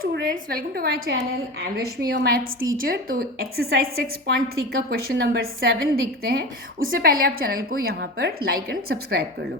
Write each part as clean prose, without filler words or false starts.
Students, welcome to my channel. I am Rashmi, your maths teacher. तो exercise 6.3 का question number 7 देखते हैं। उससे पहले आप चैनल को यहाँ पर लाइक एंड सब्सक्राइब कर लो।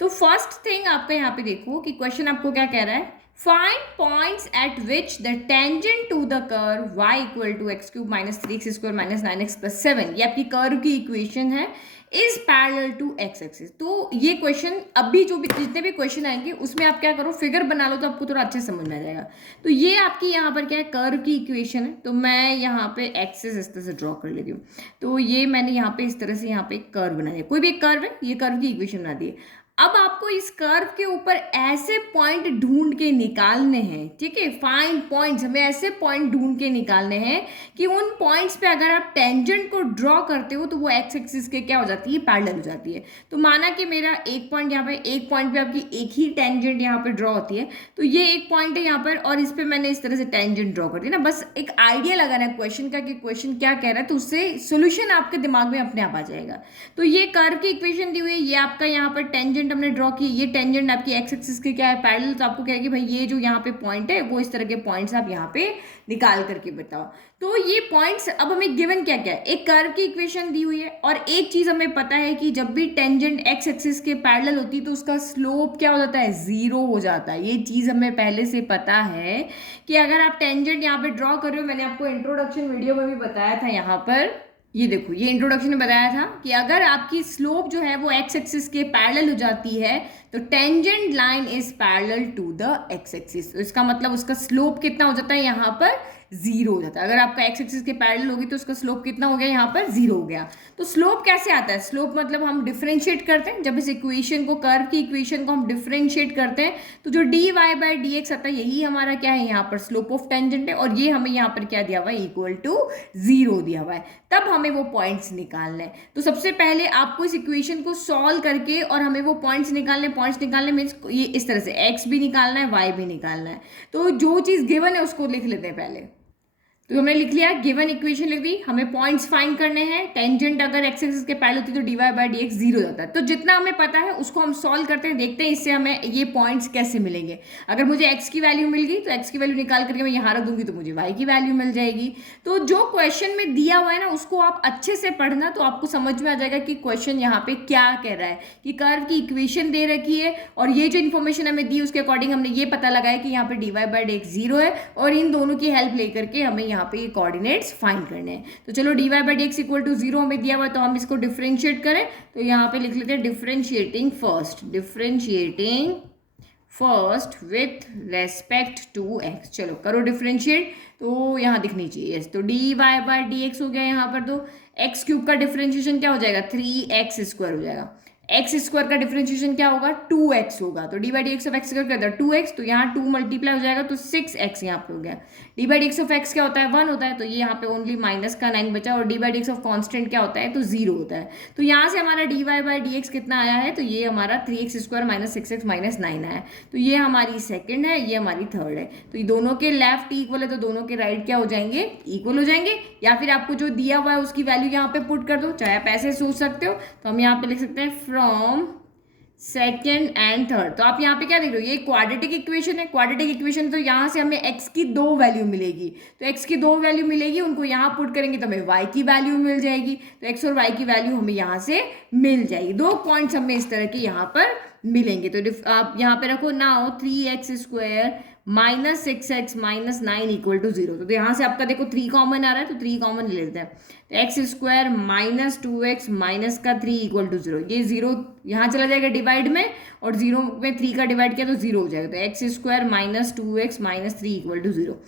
तो फर्स्ट थिंग आपका यहाँ पे देखो कि क्वेश्चन आपको क्या कह रहा है। Find points at which the tangent to the curve y equal to x cube minus 3x square minus 9x plus 7, ये आपकी कर्व की इक्वेशन है, is parallel to x axis. तो ये क्वेश्चन अभी जो भी जितने भी क्वेश्चन आएंगे उसमें आप क्या करो, फिगर बना लो तो आपको थोड़ा अच्छे समझ में आ जाएगा। तो ये आपकी यहाँ पर क्या है, कर्व की इक्वेशन है। तो मैं यहाँ पे एक्सिस इस तरह से ड्रॉ कर लेती हूँ। तो ये मैंने यहाँ पे इस तरह से यहाँ पे एक कर्व बना दिया, कोई भी एक कर्व है, ये कर्व की इक्वेशन बना दी है। अब आपको इस कर्व के ऊपर ऐसे पॉइंट ढूंढ के निकालने हैं, ठीक है। फाइंड पॉइंट्स, हमें ऐसे पॉइंट ढूंढ के निकालने हैं कि उन पॉइंट्स पे अगर आप टेंजेंट को ड्रॉ करते हो तो वो एक्स एक्सिस के क्या हो जाती है, पैरेलल हो जाती है। तो माना कि मेरा एक पॉइंट यहाँ पे, एक पॉइंट पे आपकी एक ही टेंजेंट यहाँ पे ड्रॉ होती है। तो ये एक पॉइंट है यहाँ पर और इस पे मैंने इस तरह से टेंजेंट ड्रॉ कर दी ना। बस एक आइडिया लगाना है क्वेश्चन का कि क्वेश्चन क्या कह रहा है, तो उससे सोल्यूशन आपके दिमाग में अपने आप आ जाएगा। तो ये कर्व की इक्वेशन दी हुई है, ये आपका यहाँ पर टेंजेंट हमने ड्रॉ की, ये टेंजेंट आपकी एक्स एक्सिस के क्या है, पैरेलल। तो आपको कहेगी भाई ये जो यहाँ पे पॉइंट है वो इस तरह के पॉइंट्स आप यहाँ पे निकाल करके बताओ। तो ये पॉइंट्स, अब हमें गिवन क्या क्या है, एक कर्व की इक्वेशन दी हुई है और एक चीज हमें पता है कि जब भी टेंजेंट एक्स एक्सिस के पैरेलल होती है तो उसका स्लोप क्या हो जाता है, जीरो हो जाता है। ये चीज हमें पहले से पता है कि अगर आप टेंजेंट यहाँ पे ड्रॉ कर रहे हो, मैंने आपको इंट्रोडक्शन वीडियो में भी बताया था। यहाँ पर ये देखो, ये इंट्रोडक्शन में बताया था कि अगर आपकी स्लोप जो है वो एक्स एक्सिस के पैरेलल हो जाती है तो tangent line is parallel to the x axis. तो इसका मतलब उसका स्लोप कितना हो जाता है, यहाँ पर जीरो हो जाता है। अगर आपका एक्स एक्सिस के पैरेलल होगी तो उसका स्लोप कितना हो गया, यहाँ पर जीरो हो गया। तो स्लोप कैसे आता है, स्लोप मतलब हम डिफरेंशिएट करते हैं, जब इस इक्वेशन को, कर्व की इक्वेशन को हम डिफरेंशिएट करते हैं तो जो d y by d x आता है, यही हमारा क्या है, यहाँ पर स्लोप ऑफ टेंजेंट है। और ये हमें यहाँ पर क्या दिया हुआ है, इक्वल टू जीरो दिया हुआ है। तब हमें वो पॉइंट्स निकालने हैं। तो सबसे पहले आपको इस इक्वेशन को सॉल्व करके और हमें वो पॉइंट्स निकालने मीन्स ये इस तरह से x भी निकालना है, y भी निकालना है। तो जो चीज़ गिवन है उसको लिख लेते हैं पहले। तो हमने लिख लिया, गिवन इक्वेशन लिख दी, हमें पॉइंट्स फाइंड करने हैं। टेंजेंट अगर एक्स एक्सिस के पैरेलल होती है तो d y by d x zero जाता है। तो जितना हमें पता है उसको हम सॉल्व करते हैं, देखते हैं इससे हमें ये पॉइंट्स कैसे मिलेंगे। अगर मुझे एक्स की वैल्यू मिल गई तो एक्स की वैल्यू निकाल करके मैं यहाँ रख दूंगी तो मुझे वाई की वैल्यू मिल जाएगी। तो जो क्वेश्चन में दिया हुआ है ना उसको आप अच्छे से पढ़ना, तो आपको समझ में आ जाएगा कि क्वेश्चन यहाँ पे क्या कह रहा है। कि कर्व की इक्वेशन दे रखी है और ये जो इन्फॉर्मेशन हमें दी उसके अकॉर्डिंग हमने ये पता लगाया कि यहाँ पे d y by d x zero है और इन दोनों की हेल्प लेकर के हमें यहाँ पे ये कोऑर्डिनेट फाइंड करने हैं। तो चलो d y by d x equal to zero हमें दिया हुआ है तो हम इसको डिफरेंशिएट करें। तो यहाँ पे लिख लेते हैं differentiating first with respect to x. चलो करो डिफरेंशिएट, तो यहाँ दिखनी चाहिए यस। तो d y by d x हो गया यहाँ पर। तो एक्स क्यूब का डिफरेंशिएशन क्या हो जाएगा, 3x स्क्वायर हो जाएगा। एक्स स्क्वायर का डिफरेंशिएशन क्या होगा, 2x होगा। तो D by d x of x square क्या होता है, 2x। तो यहाँ 2 मल्टीप्लाई हो जाएगा तो 6x यहाँ पे हो गया। D by d x of x क्या होता है, 1 होता है। तो ये यहाँ पे ओनली माइनस का 9 बचा। और D by d x of constant क्या होता है, तो 0 होता है। तो यहाँ से हमारा d y by d x कितना आया है, तो ये हमारा 3x square minus 6x minus 9 आया है। तो ये हमारी सेकेंड है, ये हमारी थर्ड है। तो ये दोनों के लेफ्ट इक्वल है तो दोनों के राइट क्या हो जाएंगे, इक्वल हो जाएंगे। या फिर आपको जो दिया हुआ है उसकी वैल्यू यहाँ पे पुट कर दो, चाहे आप ऐसे सोच सकते हो। तो हम यहाँ पे लिख सकते हैं फ्रॉम सेकेंड एंड थर्ड। तो आप यहाँ पे क्या देख रहे हो, ये क्वाड्रेटिक इक्वेशन है। क्वाड्रेटिक इक्वेशन तो यहाँ से हमें x की 2 वैल्यू मिलेगी। तो x की 2 वैल्यू मिलेगी, उनको यहाँ पुट करेंगे तो हमें y की वैल्यू मिल जाएगी। तो x और y की वैल्यू हमें यहाँ से मिल जाएगी। 2 पॉइंट्स हमें इस तरह के यहाँ पर मिलेंगे। तो आप यहाँ पे रखो now 3x square minus 6x minus 9 equal to 0। तो यहाँ से आपका देखो 3 कॉमन आ रहा है तो 3 कॉमन ले लेते हैं। तो x square minus 2x minus का 3 इक्वल टू 0। ये 0 यहाँ चला जाएगा डिवाइड में और 0 में 3 का डिवाइड किया तो 0 हो जाएगा। तो x square minus 2x minus 3 equal to 0।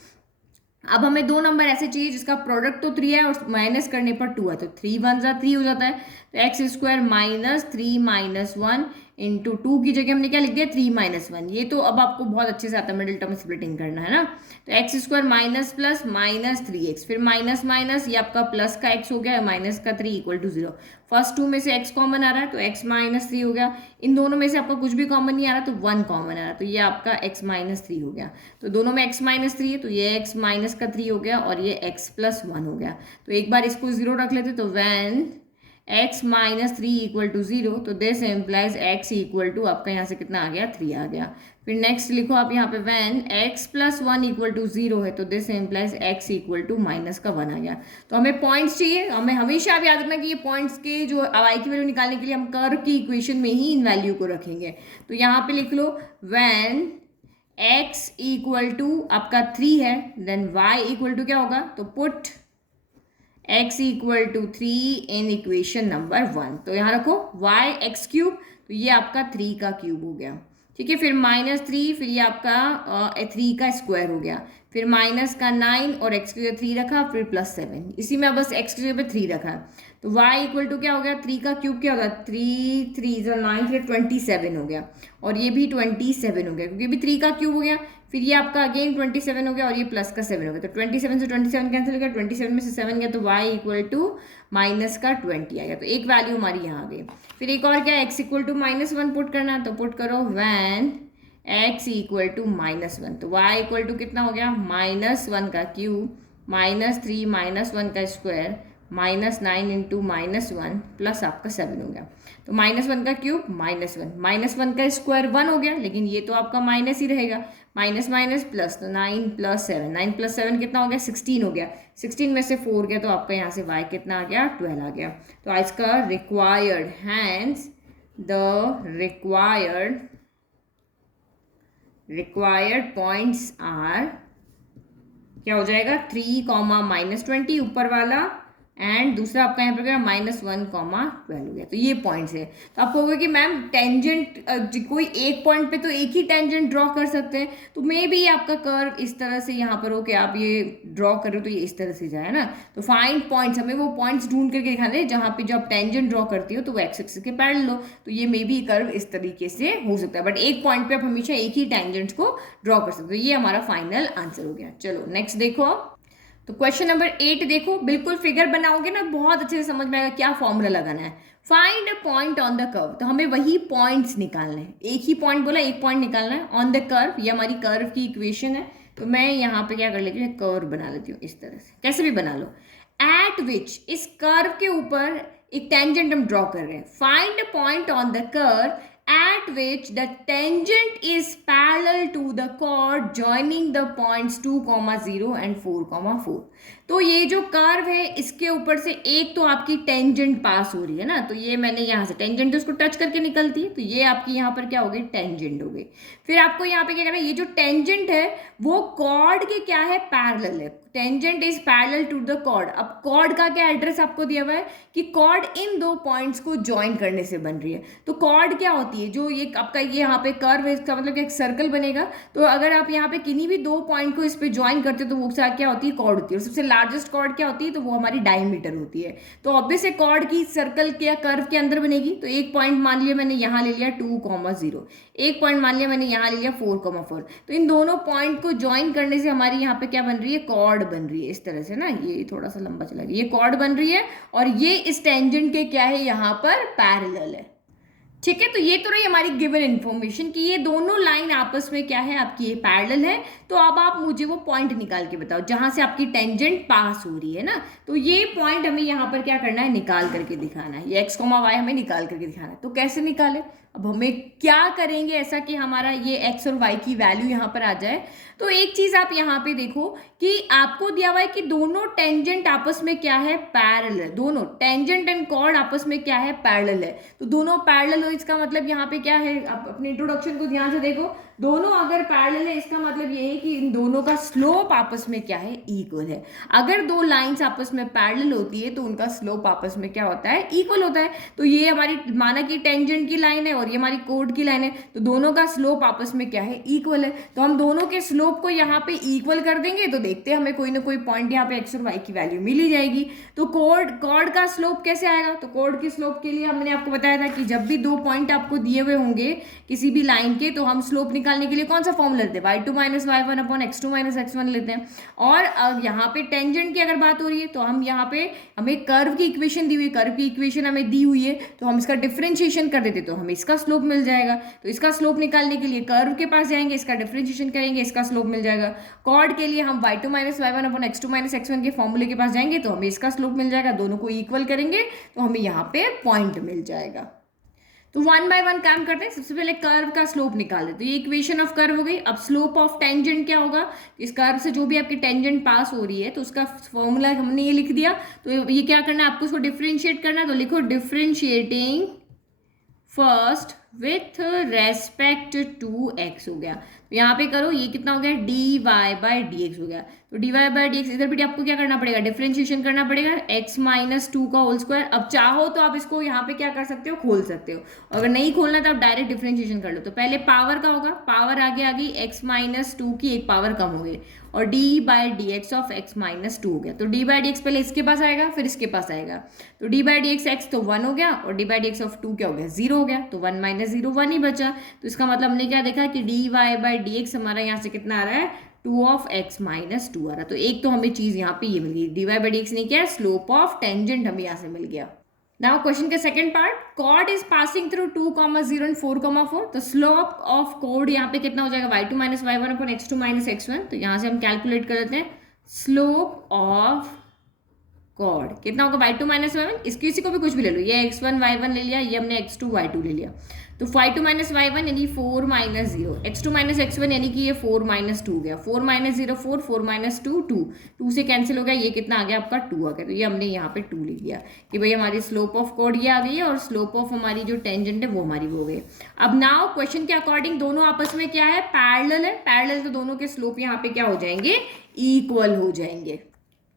अब हमें 2 नंबर ऐसे चाहिए जिसका प्रोडक्ट तो 3 है और माइनस करने पर 2 है। तो 3 1 जा 3 हो जाता है। तो x square minus 3 minus 1 into 2 की जगह हमने क्या लिख दिया, 3 माइनस 1। ये तो अब आपको बहुत अच्छे से आता है, मिडिल टर्म स्प्लिटिंग करना है ना। तो x square minus plus minus 3x, फिर माइनस माइनस, ये आपका प्लस का x हो गया, माइनस का 3 इक्वल टू 0। फर्स्ट 2 में से x कॉमन आ रहा है तो x माइनस 3 हो गया। इन दोनों में से आपका कुछ भी कॉमन नहीं आ रहा तो 1 कॉमन आ रहा है तो ये आपका x माइनस 3 हो गया। तो दोनों में x माइनस 3 है तो ये x माइनस का 3 हो गया और ये x प्लस 1 हो गया। तो एक बार इसको 0 रख लेते तो when x minus 3 equal to 0, तो this implies x equal to आपका यहाँ से कितना आ गया, 3 आ गया। फिर नेक्स्ट लिखो आप यहाँ पे when x plus 1 equal to 0 है, तो this implies x equal to minus का 1 आ गया। तो हमें पॉइंट्स चाहिए, हमें हमेशा आप याद रखना कि ये पॉइंट्स के जो y की वैल्यू निकालने के लिए हम कर्व की इक्वेशन में ही इन वैल्यू को रखेंगे। तो यहाँ पे लिख लो व्हेन x इक्वल टू आपका 3 है, देन y इक्वल टू क्या होगा, तो put x equal to 3 in equation number 1। तो यहाँ रखो y x क्यूब, तो ये आपका 3 का क्यूब हो गया, ठीक है। फिर -3, फिर ये आपका 3 का स्क्वायर हो गया, फिर माइनस का 9 और x की जगह 3 रखा, फिर +7, इसी में बस x की जगह पे 3 रखा। तो y इक्वल टू क्या हो गया, 3 का क्यूब क्या होगा, 3 3 9, फिर 27 हो गया, और ये भी 27 हो गया क्योंकि भी 3 का क्यूब हो गया। फिर ये आपका अगेन 27 हो गया, और ये प्लस का 7 हो गया, तो 27 से 27 कैंसिल हो गया, 27 में से 7 गया, तो y इक्वल टू माइनस का 20 आ गया। तो एक वैल्यू हमारी यहाँ आ गई। फिर एक और क्या, x इक्वल टू -1 पुट करना, तो पुट करो व्हेन x इक्वल टू -1, तो y इक्वल टू कितना हो गया, -1 का क्यूब, -3 -1 का स्क्वायर, -9 इंटू -1 प्लस आपका 7 हो गया। तो -1 का क्यूब -1 का स्क्वायर 1 हो गया, लेकिन ये तो आपका माइनस ही रहेगा, माइनस माइनस प्लस, तो 9 + 7, 9 + 7 कितना हो गया, 16 हो गया, 16 में से 4 गया, तो आपका यहाँ से y कितना आ गया, 12 आ गया। तो आज का required hence the required points are, क्या हो जाएगा, 3, -20 ऊपर वाला, एंड दूसरा आपका यहाँ पर क्या, -1, -12 हो गया। तो ये पॉइंट्स है। तो आप कहोगे कि मैम टेंजेंट कोई एक पॉइंट पे तो एक ही टेंजेंट ड्रॉ कर सकते हैं, तो मे बी आपका कर्व इस तरह से यहाँ पर हो कि आप ये ड्रॉ कर रहे हो तो ये इस तरह से जाए ना। तो फाइंड पॉइंट्स, हमें वो पॉइंट्स ढूंढ करके दिखाने हैं जहाँ पे जब आप टेंजेंट ड्रॉ करती हो तो वो एक्स एक्सिस के पैरेलल लो, तो ये मे बी कर्व इस तरीके से हो सकता है, बट एक पॉइंट पे आप हमेशा एक ही टेंजेंट को ड्रॉ कर सकते हो। ये हमारा फाइनल आंसर हो गया। चलो नेक्स्ट देखो, तो क्वेश्चन नंबर 8 देखो, बिल्कुल फिगर बनाओगे ना बहुत अच्छे से समझ में आएगा क्या फॉर्मूला लगाना है। Find a point on the curve, तो हमें वही पॉइंट्स निकालने हैं, एक ही पॉइंट बोला, एक पॉइंट निकालना है ऑन द कर्व। ये हमारी कर्व की इक्वेशन है, तो मैं यहाँ पे क्या कर लेती हूँ, कर्व बना लेती हूँ इस तरह से, कैसे भी बना लो। एट विच, इस कर्व के ऊपर एक टेंजेंट हम ड्रॉ कर रहे हैं। Find a point on the curve at which the tangent is parallel to the chord joining the points 2, 0 and 4, 4। तो ये जो कर्व है इसके ऊपर से एक तो आपकी टेंजेंट पास हो रही है ना, तो ये मैंने यहाँ से टेंजेंट तो उसको टच करके निकलती है, तो ये आपकी यहाँ पर क्या हो गई, टेंजेंट हो गई। फिर आपको यहाँ पे क्या करना है, ये जो टेंजेंट है वो कॉर्ड के क्या है, पैरेलल है। Tangent is parallel to the chord. अब कॉर्ड का क्या एड्रेस आपको दिया हुआ है कि कॉर्ड इन दो पॉइंट्स को ज्वाइन करने से बन रही है। तो कॉर्ड क्या होती है, जो ये आपका ये यहाँ पे कर्व है, इसका मतलब एक सर्कल बनेगा। तो अगर आप यहाँ पे किन्हीं भी दो पॉइंट को इस पे ज्वाइन करते हो तो वो क्या होती है, कॉर्ड होती है। और सबसे लार्जेस्ट कॉर्ड क्या होती है, तो वो हमारी डायमीटर होती है। तो ऑब्वियस है कॉर्ड की सर्कल के या कर्व के अंदर बनेगी। तो एक पॉइंट मान लिया मैंने यहाँ ले लिया 2, 0, एक पॉइंट मान लिया मैंने यहाँ ले लिया 4, 4। तो इन दोनों पॉइंट को ज्वाइन करने से हमारी यहाँ पे क्या बन रही है, कॉर्ड बन रही है इस तरह से ना। ये थोड़ा सा लंबा चला गया, ये कॉर्ड बन रही है और ये इस टेंजेंट के क्या है, यहाँ पर पैरेलल है। ठीक है, तो ये तो रही हमारी गिवन इन्फॉर्मेशन कि ये दोनों लाइन आपस में क्या है, आपकी ये पैरेलल है। तो अब आप मुझे वो पॉइंट निकाल के बताओ जहां से आपकी टेंजेंट पास हो रही है ना। तो ये पॉइंट हमें यहाँ पर क्या करना है, निकाल करके दिखाना है। ये x, y हमें निकाल करके दिखाना है। तो कैसे निकाले, अब हमें क्या करेंगे ऐसा कि हमारा ये x और y की वैल्यू यहाँ पर आ जाए। तो एक चीज आप यहाँ पे देखो कि आपको दिया हुआ है कि दोनों टेंजेंट आपस में क्या है, पैरेलल है। दोनों टेंजेंट एंड कॉर्ड आपस में क्या है, पैरेलल है। तो दोनों पैरेलल हो, इसका मतलब यहाँ पे क्या है, आप अपने इंट्रोडक्शन को ध्यान से देखो, दोनों अगर पैरेलल है इसका मतलब ये है कि इन दोनों का स्लोप आपस में क्या है, इक्वल है। अगर दो लाइंस आपस में पैरेलल होती है तो उनका स्लोप आपस में क्या होता है, इक्वल होता है। तो ये हमारी माना कि टेंजेंट की लाइन है और ये हमारी कोड की लाइन है, तो दोनों का स्लोप आपस में क्या है, इक्वल है। तो हम दोनों के स्लोप को यहाँ पे इक्वल कर देंगे तो देखते हैं हमें कोई ना कोई पॉइंट यहाँ पे x और y की वैल्यू मिल ही जाएगी। तो कॉर्ड का स्लोप कैसे आएगा, तो कॉर्ड के स्लोप के लिए हमने आपको बताया था कि जब भी दो पॉइंट आपको दिए हुए होंगे किसी भी लाइन के, तो हम स्लोप निकालने के लिए कौन सा फॉर्मूला लेते हैं, y2 - y1 upon x2 - x1 लेते हैं। और यहाँ पे टेंजेंट की अगर बात हो रही है तो हम यहाँ पे हमें कर्व की इक्वेशन दी हुई है, कर्व की इक्वेशन हमें दी हुई है तो हम इसका डिफरेंशिएशन कर देते, तो हमें इसका इसका स्लोप मिल जाएगा। तो इसका स्लोप निकालने के लिए कर्व के पास जाएंगे, इसका डिफरेंशिएशन करेंगे, इसका स्लोप मिल जाएगा। कॉर्ड के लिए हम y2 minus y1 upon x2 minus x1 के फॉर्मूले के पास जाएंगे, तो हमें इसका स्लोप मिल जाएगा। दोनों को इक्वल करेंगे तो हमें यहाँ पे पॉइंट मिल जाएगा। तो वन बाय वन काम करते हैं। सबसे पहले कर्व का स्लोप निकाल देते हैं। ये इक्वेशन ऑफ कर्व हो गई। अब स्लोप ऑफ टेंजेंट क्या होगा, इस कर्व से जो भी आपकी टेंजेंट पास हो रही है तो उसका फॉर्मूला हमने ये लिख दिया। तो ये क्या करना है आपको, उसको डिफरेंशिएट करना है। तो लिखो differentiating first with respect to x हो गया। तो यहाँ पे करो, ये कितना हो गया, d y by d x हो गया। तो d y by d x, इधर भी आपको क्या करना पड़ेगा, डिफरेंशिएशन करना पड़ेगा, एक्स माइनस टू का होल स्क्वायर। अब चाहो तो आप इसको यहाँ पे क्या कर सकते हो, खोल सकते हो। अगर नहीं खोलना तो आप डायरेक्ट डिफरेंशिएशन कर लो। तो पहले पावर का होगा, पावर आगे आ गई, एक्स माइनस टू की एक पावर कम हो गई, और D by d x of x minus to हो गया। तो डी बाई डी एक्स पहले इसके पास आएगा, फिर इसके पास आएगा। तो D by d x x तो 1 हो गया, और D by d x of 2 क्या हो गया, 0 हो गया। तो 1 माइनस 0 1 ही बचा। तो इसका मतलब हमने क्या देखा कि d y by d x हमारा यहाँ से कितना आ रहा है, 2 ऑफ एक्स माइनस 2 आ रहा है। तो एक तो हमें चीज़ यहाँ पे ये मिल गई, d y by d x ने क्या, स्लोप ऑफ टेंजेंट हमें यहाँ से मिल गया। नाउ क्वेश्चन का second part, chord is passing through 2,0 and 4,4। तो स्लोप ऑफ कॉर्ड यहाँ पे कितना हो जाएगा, y2 minus y1 upon x2 minus x1। तो यहाँ से हम कैलकुलेट कर देते हैं स्लोप ऑफ कॉर्ड कितना होगा, y2 माइनस y1। किसी को भी कुछ भी ले लो, ये x1 y1 ले लिया, ये हमने x2 y2 ले लिया। तो y2 माइनस y1 यानी 4 माइनस 0, x2 माइनस x1 यानी कि ये 4 माइनस 2 गया, 4 माइनस 0 4, 4 माइनस 2 2, 2 से कैंसिल हो गया, ये कितना आ गया आपका 2 आ गया। तो ये हमने यहाँ पे 2 ले लिया कि भाई हमारी स्लोप ऑफ कॉर्ड ये आ गई है, और स्लोप ऑफ हमारी जो टेंजेंट है वो हमारी हो गई। अब नाउ क्वेश्चन के अकॉर्डिंग दोनों आपस में क्या है, पैरेलल है। पैरेलल तो दोनों के स्लोप यहाँ पे क्या हो जाएंगे, इक्वल हो जाएंगे।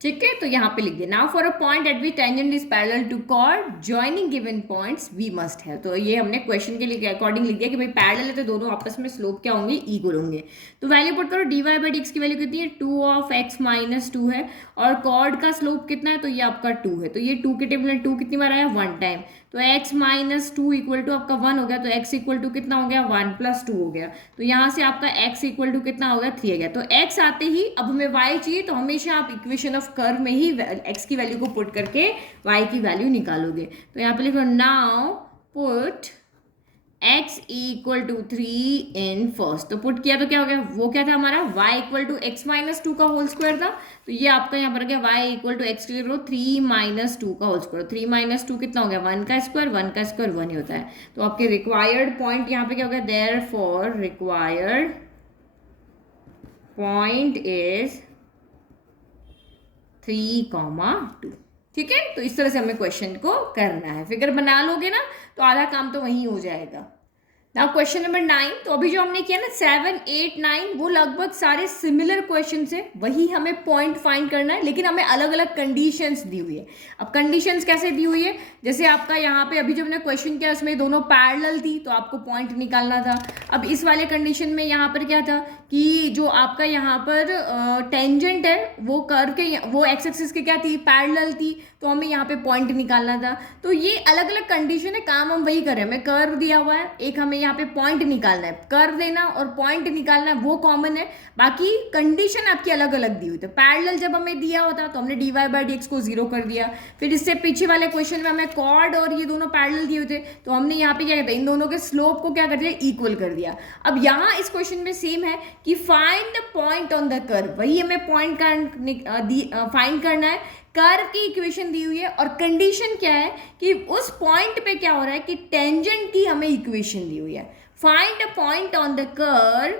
ठीक है, तो यहाँ पे लिख दिया, now for a point at which tangent is parallel to chord joining given points we must है। तो ये हमने क्वेश्चन के लिए अकॉर्डिंग लिख दिया कि भाई पैरेलल है तो दोनों आपस में स्लोप क्या होंगे, इक्वल होंगे। तो वैल्यू पुट करो, d y by d x की वैल्यू कितनी है, 2 ऑफ एक्स माइनस 2 है, और कॉर्ड का स्लोप कितना है, तो ये आपका 2 है। तो ये 2 के टेबल में 2 कितनी बार आया, 1 टाइम। तो x माइनस 2 इक्वल टू आपका 1 हो गया। तो x इक्वल टू कितना हो गया, 1 प्लस 2 हो गया। तो यहाँ से आपका x इक्वल टू कितना हो गया, 3 हो गया। तो x आते ही अब हमें y चाहिए, तो हमेशा आप इक्वेशन ऑफ कर्व में ही x की वैल्यू को पुट करके y की वैल्यू निकालोगे। तो यहाँ पे लिखो, now put x equal to 3 in first. तो पुट किया तो क्या हो गया, वो क्या था हमारा, y equal to x minus 2 का होल स्क्वायर था। तो ये आपका यहाँ पर गया y इक्वल टू एक्स के लिए 3 माइनस 2 का होल स्क्वायर। 3 माइनस 2 कितना हो गया, 1 का स्क्वायर, 1 का स्क्वायर 1 ही होता है। तो आपके रिक्वायर्ड पॉइंट यहाँ पे क्या हो गया, देयरफॉर रिक्वायर्ड पॉइंट इज 3,2। ठीक है, तो इस तरह से हमें क्वेश्चन को करना है। फिगर बना लोगे ना तो आधा काम तो वहीं हो जाएगा। नाउ क्वेश्चन नंबर 9, तो अभी जो हमने किया ना 7, 8, 9 वो लगभग सारे सिमिलर क्वेश्चन है, वही हमें पॉइंट फाइंड करना है, लेकिन हमें अलग अलग कंडीशंस दी हुई है। अब कंडीशंस कैसे दी हुई है, जैसे आपका यहाँ पे अभी जो हमने क्वेश्चन किया उसमें दोनों पैरेलल थी तो आपको पॉइंट निकालना था। अब इस वाले कंडीशन में यहाँ पर क्या था कि जो आपका यहाँ पर टेंजेंट है वो कर्व के, वो एक्स एक्सिस के क्या थी, पैरेलल थी, तो हमें यहाँ पे पॉइंट निकालना था। तो ये अलग अलग कंडीशन है, काम हम वही कर रहे हैं। हमें कर्व दिया हुआ है, एक हमें यहाँ पे पॉइंट निकालना है, कर्व देना और पॉइंट निकालना है वो कॉमन है, बाकी कंडीशन आपकी अलग अलग दी हुई। तो पैरेलल जब हमें दिया होता तो हमने d y by d x को 0 कर दिया। फिर इससे पीछे वाले क्वेश्चन में हमें कॉर्ड और ये दोनों पैरेलल दिए हुए थे, तो हमने यहाँ पे क्या कहते हैं, इन दोनों के स्लोप को क्या कर दिया, इक्वल कर दिया। अब यहाँ इस क्वेश्चन में सेम है कि find the point on the curve, वही हमें पॉइंट फाइंड करना है। कर्व की इक्वेशन दी हुई है और कंडीशन क्या है कि उस पॉइंट पे क्या हो रहा है कि टेंजेंट की हमें इक्वेशन दी हुई है। Find a point on the curve,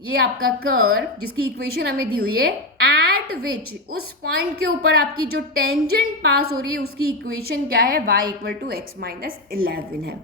ये आपका कर्व जिसकी इक्वेशन हमें दी हुई है, एट विच, उस पॉइंट के ऊपर आपकी जो टेंजेंट पास हो रही है उसकी इक्वेशन क्या है, y equal to x minus 11 है।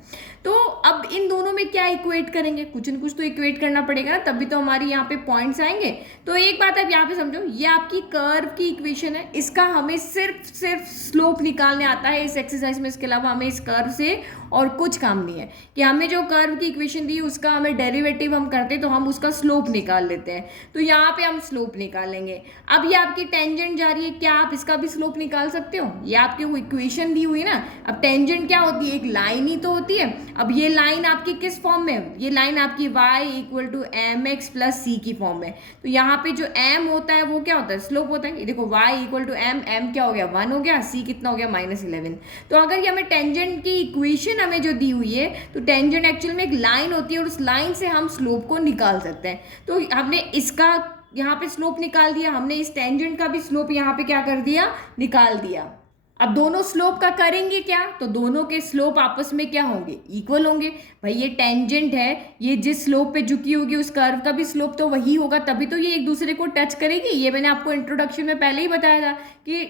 तो अब इन दोनों में क्या इक्वेट करेंगे, कुछ न कुछ तो इक्वेट करना पड़ेगा ना, तभी तो हमारी यहाँ पे पॉइंट्स आएंगे। तो एक बात आप यहाँ पे समझो, ये आपकी कर्व की इक्वेशन है, इसका हमें सिर्फ स्लोप निकालने आता है इस एक्सरसाइज में। इसके अलावा हमें इस कर्व से और कुछ काम नहीं है कि हमें जो कर्व की इक्वेशन दी उसका हमें डेरिवेटिव हम करते तो हम उसका स्लोप निकाल लेते हैं। तो यहाँ पे हम स्लोप निकालेंगे। अब ये आपकी टेंजेंट जा रही है, क्या आप इसका भी स्लोप निकाल सकते हो? ये आपकी वो इक्वेशन दी हुई ना। अब टेंजेंट क्या होती है? एक लाइन ही तो होती है। अब ये लाइन आपकी किस फॉर्म में है? ये लाइन आपकी y equal to m x plus c की फॉर्म में। तो यहाँ पे जो m होता है वो क्या होता है? स्लोप होता है। ये देखो y इक्वल टू m क्या हो गया? 1 हो गया, c कितना हो गया? -11। तो अगर ये हमें टेंजेंट की इक्वेशन हमें जो दी हुई है, तो टेंजेंट एक्चुअल में एक लाइन होती है और उस लाइन से हम स्लोप को निकाल सकते हैं। तो हमने इसका यहाँ पे स्लोप निकाल दिया, हमने इस टेंजेंट का भी स्लोप यहाँ पे क्या कर दिया? निकाल दिया। अब दोनों स्लोप का करेंगे क्या? तो दोनों के स्लोप आपस में क्या होंगे? इक्वल होंगे। भाई ये टेंजेंट है, ये जिस स्लोप पे झुकी होगी उस कर्व का भी स्लोप तो वही होगा, तभी तो ये एक दूसरे को टच करेगी। ये मैंने आपको इंट्रोडक्शन में पहले ही बताया था कि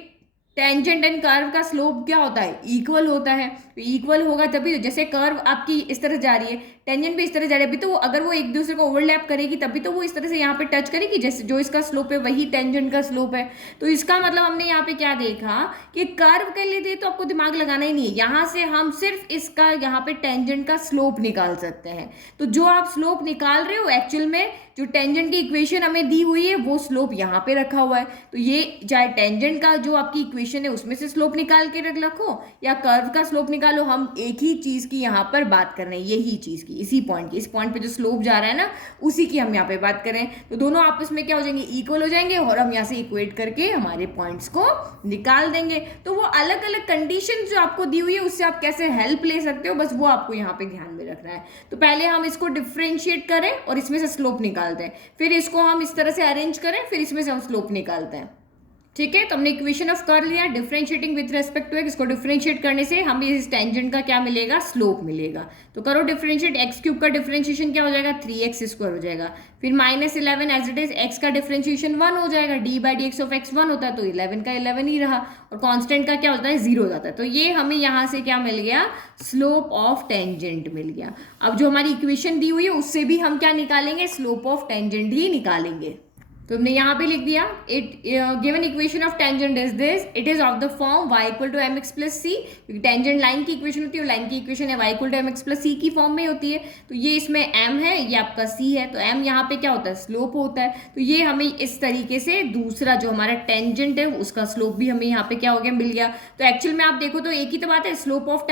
टेंजेंट एंड कर्व का स्लोप क्या होता है? इक्वल होता है। तो इक्वल होगा तभी, जैसे कर्व आपकी इस तरह जा रही है, टेंजेंट भी इस तरह जा रही है, अभी तो अगर वो एक दूसरे को ओवरलैप करेगी तभी तो वो इस तरह से यहाँ पे टच करेगी, जैसे जो इसका स्लोप है वही टेंजेंट का स्लोप है। तो इसका मतलब हमने यहाँ पे क्या देखा कि कर्व के लिए तो आपको दिमाग लगाना ही नहीं है, यहाँ से हम सिर्फ इसका यहाँ पे टेंजेंट का स्लोप निकाल सकते हैं। तो जो आप स्लोप निकाल रहे हो एक्चुअल में जो टेंजेंट की इक्वेशन हमें दी हुई है वो स्लोप यहाँ पे रखा हुआ है। तो ये चाहे टेंजेंट का जो आपकी इक्वेशन है उसमें से स्लोप निकाल के रखो या कर्व का स्लोप निकालो, हम एक ही चीज की यहाँ पर बात कर रहे हैं, यही चीज की, इसी पॉइंट की, इस पॉइंट पे जो स्लोप जा रहा है ना उसी की हम यहाँ पे बात कर रहे हैं। तो दोनों आपस में क्या हो जाएंगे? इक्वल हो जाएंगे और हम यहाँ से इक्वेट करके हमारे पॉइंट्स को निकाल देंगे। तो वो अलग अलग कंडीशन जो आपको दी हुई है उससे आप कैसे हेल्प ले सकते हो, बस वो आपको यहाँ पे ध्यान में रखना है। तो पहले हम इसको डिफ्रेंशिएट करें और इसमें से स्लोप निकालते हैं, फिर इसको हम इस तरह से अरेंज करें, फिर इसमें से हम स्लोप निकालते हैं। ठीक है, तो हमने इक्वेशन ऑफ कर लिया differentiating with respect to x. इसको डिफरेंशिएट करने से हमें इस टेंजेंट का क्या मिलेगा? स्लोप मिलेगा। तो करो डिफरेंशिएट, एक्स क्यूब का डिफरेंशिएशन क्या हो जाएगा? 3x² हो जाएगा। फिर -11 एज इट इज, एक्स का डिफरेंशिएशन 1 हो जाएगा, d/dx ऑफ x 1 होता है तो 11 का 11 ही रहा, और कांस्टेंट का क्या होता है? 0 हो जाता है। तो ये हमें यहाँ से क्या मिल गया? स्लोप ऑफ टेंजेंट मिल गया। अब जो हमारी इक्वेशन दी हुई है उससे भी हम क्या निकालेंगे? स्लोप ऑफ टेंजेंट ही निकालेंगे। तो हमने यहाँ पे लिख दिया, it given equation of tangent is this, it is of the form y equal to m x plus c, क्योंकि टेंजेंट लाइन की इक्वेशन होती है, लाइन की इक्वेशन है y equal to m x plus c की form में होती है। तो ये इसमें m है, ये आपका c है, तो m यहाँ पे क्या होता है? स्लोप होता है। तो ये हमें इस तरीके से दूसरा जो हमारा टेंजेंट है उसका स्लोप भी हमें यहाँ पे क्या हो गया? मिल गया। तो एक्चुअल में आप देखो तो एक ही तो बात है, स्लोप ऑफ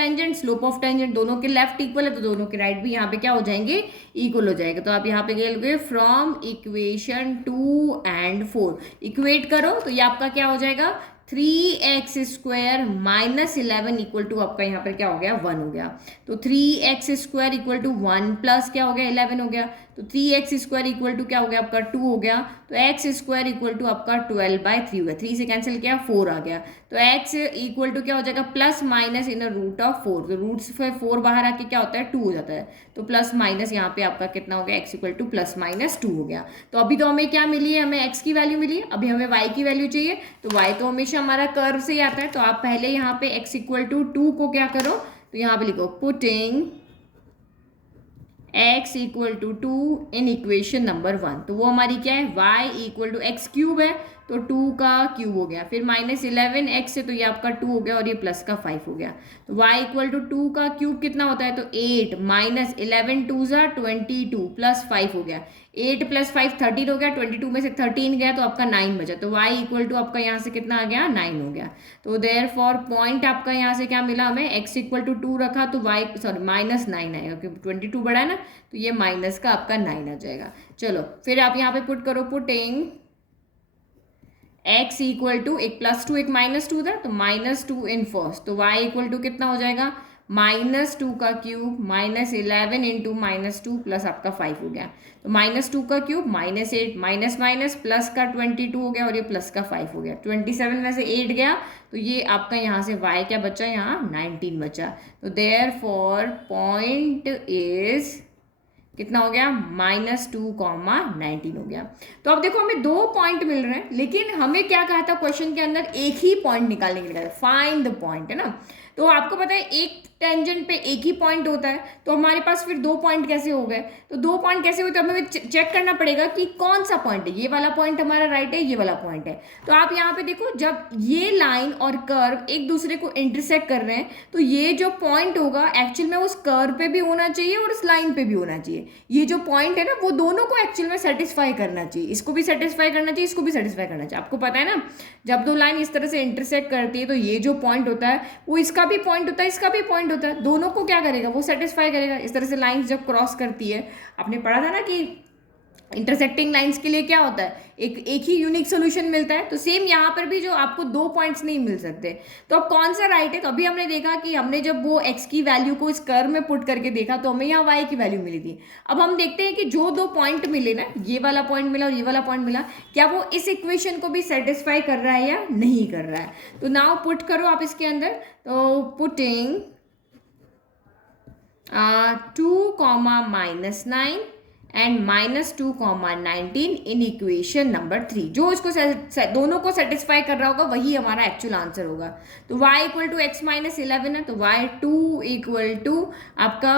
टेंजेंट दोनों के लेफ्ट इक्वल है तो दोनों के राइट भी यहाँ पे क्या हो जाएंगे? इक्वल हो जाएगा। तो आप यहाँ पे क्या लोगे? फ्रॉम इक्वेशन 2 and 4 इक्वेट करो तो ये आपका क्या हो जाएगा? 3x² -11 इक्वल टू आपका यहाँ पर क्या हो गया? 1 हो गया। तो 3x² इक्वल टू 1 प्लस क्या हो गया? 11 हो गया। तो 3x² इक्वल टू क्या हो गया? आपका 2 हो गया। तो x² इक्वल टू आपका 12/3 हो गया, 3 से कैंसिल किया, 4 आ गया। तो x इक्वल टू क्या हो जाएगा? Plus minus in root of 4, तो रूट से 4 बाहर आके क्या होता है? 2 हो जाता है। तो प्लस माइनस यहाँ पे आपका कितना हो गया? x equal two plus minus 2 हो गया। तो अभी तो हमें क्या मिली है? हमें x की वैल्यू मिली है, अभी हमें y की वैल्यू चाहिए। तो y तो हमेशा हमारा कर्व से ही आता है, तो आप पहले यहाँ पे x इक्वल टू 2 को क्या करो? तो यहाँ पे लिखो putting x equal to 2 in equation number 1। तो वो हमारी क्या है? y equal to x cube है, तो 2 का क्यूब हो गया, फिर -11x है तो ये आपका 2 हो गया और ये प्लस का 5 हो गया। तो y इक्वल टू 2 का क्यूब कितना होता है? तो 8 -11 2 22 प्लस 5 हो गया, 8 प्लस 5 13 हो गया, 22 में से 13 गया तो आपका 9 बचा। तो y इक्वल टू आपका यहाँ से कितना आ गया? 9 हो गया। तो देयरफॉर पॉइंट आपका यहाँ से क्या मिला हमें? x इक्वल टू 2 रखा तो y -9 आएगा, क्योंकि 22 बड़ा है ना, तो ये माइनस का आपका 9 आ जाएगा। चलो फिर आप यहाँ पे पुट करो, पुटिंग x इक्वल टू एक +2 एक -2 था, तो -2 इन फर्स्ट, तो y इक्वल टू कितना हो जाएगा? -2 का क्यूब -11 इंटू -2 प्लस आपका 5 हो गया। तो -2 का क्यूब -8 माइनस माइनस प्लस का 22 हो गया और ये प्लस का 5 हो गया। 27 में से 8 गया तो ये आपका यहाँ से y क्या बचा? यहाँ 19 बचा। तो देयरफॉर पॉइंट इज कितना हो गया? -2, 19 हो गया। तो अब देखो हमें 2 पॉइंट मिल रहे हैं, लेकिन हमें क्या कहा था क्वेश्चन के अंदर? एक ही पॉइंट निकालने के लिए कहा था, फाइंड द पॉइंट, है ना। तो आपको पता है एक टेंजेंट पे एक ही पॉइंट होता है, तो हमारे पास फिर 2 पॉइंट कैसे हो गए? तो 2 पॉइंट कैसे हुए? तो हमें चेक करना पड़ेगा कि कौन सा पॉइंट है, ये वाला पॉइंट हमारा राइट है, ये वाला पॉइंट है। तो आप यहाँ पे देखो, जब ये लाइन और कर्व एक दूसरे को इंटरसेक्ट कर रहे हैं, तो ये जो पॉइंट होगा एक्चुअल में उस कर्व पे भी होना चाहिए और उस लाइन पे भी होना चाहिए। ये जो पॉइंट है ना, वो दोनों को एक्चुअल में सेटिस्फाई करना चाहिए, इसको भी सेटिस्फाई करना चाहिए, इसको भी सेटिस्फाई करना चाहिए। आपको पता है ना, जब दो लाइन इस तरह से इंटरसेक्ट करती है तो ये जो पॉइंट होता है वो इसका भी पॉइंट होता है, इसका भी पॉइंट होता है, दोनों को क्या करेगा? वो सेटिस्फाई करेगा। इस तरह से लाइंस जब क्रॉस करती है, आपने पढ़ा था ना कि इंटरसेक्टिंग लाइंस के लिए क्या होता है, एक ही यूनिक सोल्यूशन मिलता है। तो सेम यहाँ पर भी जो आपको 2 पॉइंट्स नहीं मिल सकते, तो अब कौन सा राइट है? तो अभी हमने देखा कि हमने जब वो x की वैल्यू को इस कर्व में पुट करके देखा तो हमें यहाँ y की वैल्यू मिली थी। अब हम देखते हैं कि जो 2 पॉइंट मिले ना, ये वाला पॉइंट मिला और ये वाला पॉइंट मिला, क्या वो इस इक्वेशन को भी सेटिस्फाई कर रहा है या नहीं कर रहा है। तो नाउ पुट करो आप इसके अंदर, तो putting 2, -9 and -2, 19 in equation number 3। जो इसको दोनों को सेटिस्फाई कर रहा होगा वही हमारा एक्चुअल आंसर होगा। तो y equal to x minus 11 है, तो y2 इक्वल टू आपका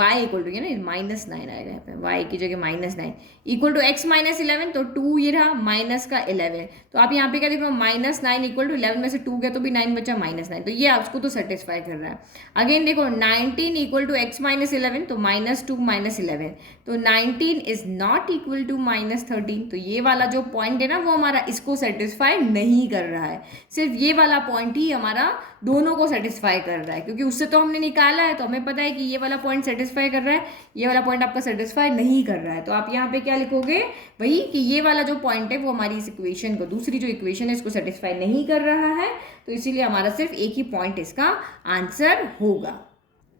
y इक्वल टू, ये ना -9 आएगा यहाँ पे, y की जगह -9 इक्वल टू x माइनस 11, तो 2 ये रहा माइनस का 11। तो आप यहाँ पे क्या देख रहे हो, -9 इक्वल टू 11 में से 2 गया तो भी 9 बचा, -9, तो ये आपको तो सेटिस्फाई कर रहा है। अगेन देखो 19 इक्वल टू x माइनस 11, तो -2 -11, तो 19 इज नॉट इक्वल टू -13। तो ये वाला जो पॉइंट है ना, वो हमारा इसको सेटिस्फाई नहीं कर रहा है, सिर्फ ये वाला पॉइंट ही हमारा दोनों को सेटिस्फाई कर रहा है, क्योंकि उससे तो हमने निकाला है, तो हमें पता है कि ये वाला पॉइंट सेटिस्फाई कर रहा है, ये वाला पॉइंट आपका सेटिस्फाई नहीं कर रहा है। तो आप यहाँ पे क्या लिखोगे, वही कि ये वाला जो पॉइंट है वो हमारी इस इक्वेशन को, दूसरी जो इक्वेशन है इसको सेटिस्फाई नहीं कर रहा है, तो इसीलिए हमारा सिर्फ एक ही पॉइंट इसका आंसर होगा।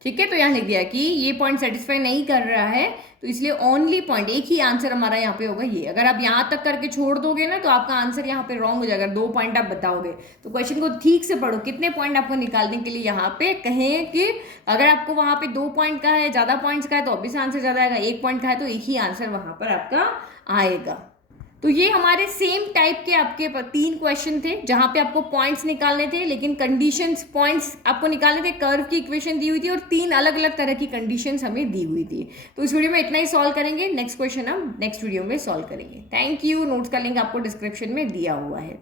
ठीक है, तो यहाँ लिख दिया कि ये पॉइंट सेटिस्फाई नहीं कर रहा है, तो इसलिए ओनली पॉइंट, एक ही आंसर हमारा यहाँ पे होगा ये। अगर आप यहाँ तक करके छोड़ दोगे ना तो आपका आंसर यहाँ पे रॉन्ग हो जाएगा, 2 पॉइंट आप बताओगे। तो क्वेश्चन को ठीक से पढ़ो, कितने पॉइंट आपको निकालने के लिए यहाँ पे कहें कि अगर आपको वहाँ पे 2 पॉइंट का है, ज़्यादा पॉइंट्स का है तो ऑब्वियस आंसर ज़्यादा आएगा, 1 पॉइंट का है तो एक ही आंसर वहाँ पर आपका आएगा। तो ये हमारे सेम टाइप के आपके 3 क्वेश्चन थे जहाँ पे आपको पॉइंट्स निकालने थे, लेकिन कंडीशंस पॉइंट्स आपको निकालने थे। कर्व की इक्वेशन दी हुई थी और 3 अलग अलग तरह की कंडीशंस हमें दी हुई थी। तो इस वीडियो में इतना ही सॉल्व करेंगे, नेक्स्ट क्वेश्चन हम नेक्स्ट वीडियो में सॉल्व करेंगे। Thank you. नोट्स का लिंक आपको डिस्क्रिप्शन में दिया हुआ है।